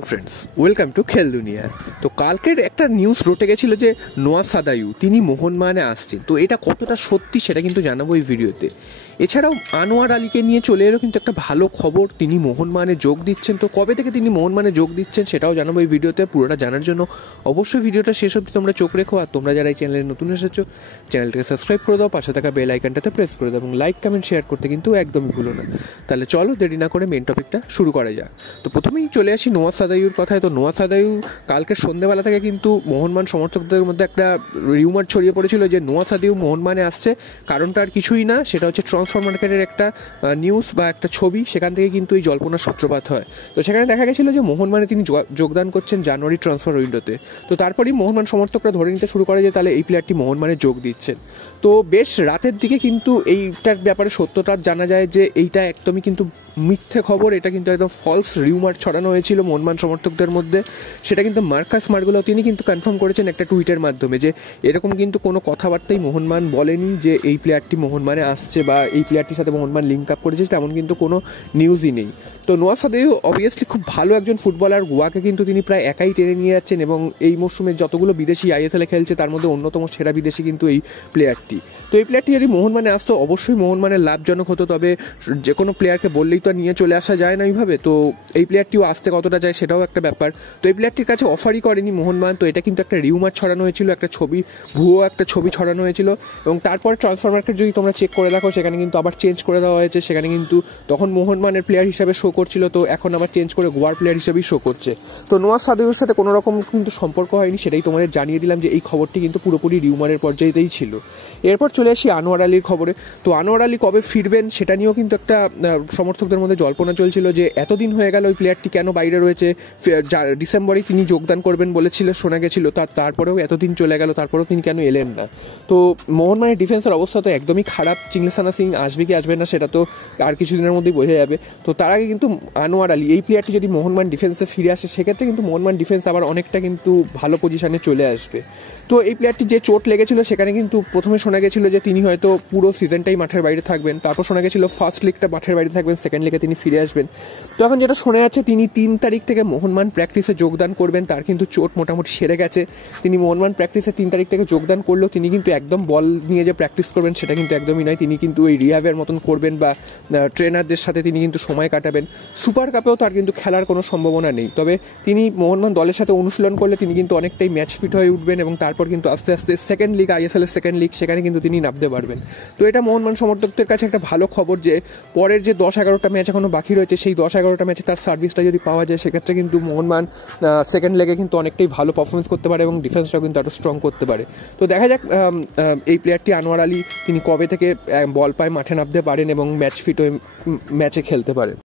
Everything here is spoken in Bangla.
হ্যালো ফ্রেন্ডস, ওয়েলকাম টু খেল দুনিয়া। তো কালকের একটা নিউজ রটে গেছিলো যে নোয়া সাদায়ু তিনি মোহনবাগানে আসছেন। তো এটা কতটা সত্যি সেটা কিন্তু জানাবো এই ভিডিওতে। এছাড়াও আনোয়ার আলীকে নিয়ে চলে এলো কিন্তু একটা ভালো খবর, তিনি মোহনবাগানে যোগ দিচ্ছেন। তো কবে থেকে তিনি মোহনবাগানে যোগ দিচ্ছেন সেটাও জানাবো এই ভিডিওতে। পুরোটা জানার জন্য অবশ্যই ভিডিওটা শেষ অবধি তোমরা চোখ রেখো। আর তোমরা যারা এই চ্যানেলে নতুন এসেছো, চ্যানেলটাকে সাবস্ক্রাইব করে দাও, পাশে থাকা বেল আইকনটাতে প্রেস করে দাও এবং লাইক কমেন্ট শেয়ার করতে কিন্তু একদমই ভুলো না। তাহলে চলো দেরি না করে মেন টপিকটা শুরু করা যাক। তো প্রথমেই চলে আসি নোয়া সাদায়ুর কথায়। তো নোয়া সাদায়ু কালকে সন্ধ্যেবেলা থেকে কিন্তু মোহনবাগান সমর্থকদের মধ্যে একটা রিউমার ছড়িয়ে পড়েছিল যে নোয়া সাদায়ু মোহনবাগানে আসছে। কারণটা আর কিছুই না, সেটা হচ্ছে ট্রান্সফার মার্কেটের একটা নিউজ বা একটা ছবি, সেখান থেকে কিন্তু এই জল্পনার সূত্রপাত হয়। তো সেখানে দেখা গেছিল যে মোহনবাগানে তিনি যোগদান করছেন জানুয়ারি ট্রান্সফার উইন্ডোতে। তো তারপরেই মোহনবাগান সমর্থকরা ধরে নিতে শুরু করে যে তাহলে এই প্লেয়ারটি মোহনবাগানে যোগ দিচ্ছেন। তো বেশ রাতের দিকে কিন্তু এইটার ব্যাপারে সত্যতা জানা যায় যে এইটা একদমই কিন্তু মিথ্যে খবর, এটা কিন্তু একদম ফলস রিউমার ছড়ানো হয়েছিল মোহনবাগান সমর্থকদের মধ্যে। সেটা কিন্তু মার্কাস মার্গুলো তিনি কিন্তু কনফার্ম করেছেন একটা টুইটের মাধ্যমে যে এরকম কিন্তু কোনো কথাবার্তাই মোহনবাগান বলেনি যে এই প্লেয়ারটি মোহনবাগানে আসছে বা এই প্লেয়ারটির সাথে মোহনবাগান লিঙ্ক আপ করেছে, তেমন কিন্তু কোনো নিউজই নেই। তো নোয়া সাদায়ু অবভিয়াসলি খুব ভালো একজন ফুটবলার, গোয়াকে কিন্তু তিনি প্রায় একাই টেনে নিয়ে যাচ্ছেন এবং এই মরশুমে যতগুলো বিদেশি আইএসএলে খেলছে তার মধ্যে অন্যতম সেরা বিদেশি কিন্তু এই প্লেয়ারটি। তো এই প্লেয়ারটি যদি মোহনবাগানে আসতো অবশ্যই মোহনবাগানের লাভজনক হতো, তবে যে কোনো প্লেয়ারকে বললেই তো নিয়ে চলে আসা যায় না এইভাবে। তো এই প্লেয়ারটিও আসতে কতটা যায় সেটাও একটা ব্যাপার। তো এই প্লেয়ারটির কাছে অফারই করেনি মোহনবাগান। তো এটা কিন্তু একটা রিউমার ছড়ানো হয়েছিল, একটা ভুয়ো একটা ছবি ছড়ানো হয়েছিল এবং তারপর ট্রান্সফার মার্কেট যদি তোমরা চেক করে দেখো সেখানে কিন্তু আবার চেঞ্জ করে দেওয়া হয়েছে। সেখানে কিন্তু তখন মোহনবাগানের প্লেয়ার হিসাবে শো করছিল, তো এখন আবার চেঞ্জ করে গোয়ার প্লেয়ার হিসেবেই শো করছে। তো নোয়া সাদায়ুর সাথে কোনো রকম কিন্তু সম্পর্ক হয়নি, সেটাই তোমাদের জানিয়ে দিলাম যে এই খবরটি কিন্তু পুরোপুরি রিউমারের পর্যায়েতেই ছিল। এরপর চলে আসি আনোয়ার আলীর খবরে। তো আনোয়ার আলী কবে ফিরবেন সেটা নিয়েও কিন্তু একটা সমর্থকদের মধ্যে জল্পনা চলছিল যে এতদিন হয়ে গেল ওই প্লেয়ারটি কেন বাইরে রয়েছে। ডিসেম্বরেই তিনি যোগদান করবেন বলেছিল, শোনা গেছিল, তারপরেও এতদিন চলে গেল, তারপরেও তিনি কেন এলেন না। তো মোহনবাগানের ডিফেন্সের অবস্থা তো একদমই খারাপ। চিংলেসানা সিং আসবে কি আসবে না সেটা তো আর কিছুদিনের মধ্যেই বোঝা যাবে। তো তার আগে কিন্তু আনোয়ার আলী এই প্লেয়ারটি যদি মোহনবাগান ডিফেন্সে ফিরে আসে সেক্ষেত্রে কিন্তু মোহনবাগান ডিফেন্স আবার অনেকটা কিন্তু ভালো পজিশনে চলে আসবে। তো এই প্লেয়ারটি যে চোট লেগেছিল সেখানে কিন্তু প্রথমে শোনা গেছিল যে তিনি হয়তো পুরো সিজনটাই মাঠের বাইরে থাকবেন, তারপর শোনা গেছিল ফার্স্ট লিগটা মাঠের বাইরে থাকবেন, সেকেন্ড লিগে তিনি ফিরে আসবেন। তো এখন যেটা শোনা যাচ্ছে তিনি 3 তারিখ থেকে মোহনবাগান প্র্যাকটিসে যোগদান করবেন। তার কিন্তু চোট মোটামুটি সেরে গেছে, তিনি মোহনবাগান প্র্যাকটিসে 3 তারিখ থেকে যোগদান করলেও তিনি কিন্তু একদম বল নিয়ে যে প্র্যাকটিস করবেন সেটা কিন্তু একদমই নয়। তিনি কিন্তু ওই রিহ্যাবের মতন করবেন বা ট্রেনারদের সাথে তিনি কিন্তু সময় কাটাবেন। সুপার কাপেও তার কিন্তু খেলার কোনো সম্ভাবনা নেই, তবে তিনি মোহনবাগান দলের সাথে অনুশীলন করলে তিনি কিন্তু অনেকটাই ম্যাচ ফিট হয়ে উঠবেন এবং তারপর কিন্তু আস্তে আস্তে সেকেন্ড লিগ আইএসএল এর সেকেন্ড লিগ সেখানে কিন্তু তিনি নামতে পারবেন। তো এটা মোহনবাগান সমর্থকদের কাছে একটা ভালো খবর যে পরের যে 10-11টা ম্যাচ এখনো বাকি রয়েছে সেই 10-11টা ম্যাচে তার সার্ভিসটা যদি পাওয়া যায় সেক্ষেত্রে কিন্তু মোহনবাগান সেকেন্ড লেগে কিন্তু অনেকটাই ভালো পারফরমেন্স করতে পারে এবং ডিফেন্সটাও কিন্তু আরও স্ট্রং করতে পারে। তো দেখা যাক এই প্লেয়ারটি আনোয়ার আলী তিনি কবে থেকে বল পায় মাঠে নামতে পারেন এবং ম্যাচ ফিট হয়ে ম্যাচে খেলতে পারেন।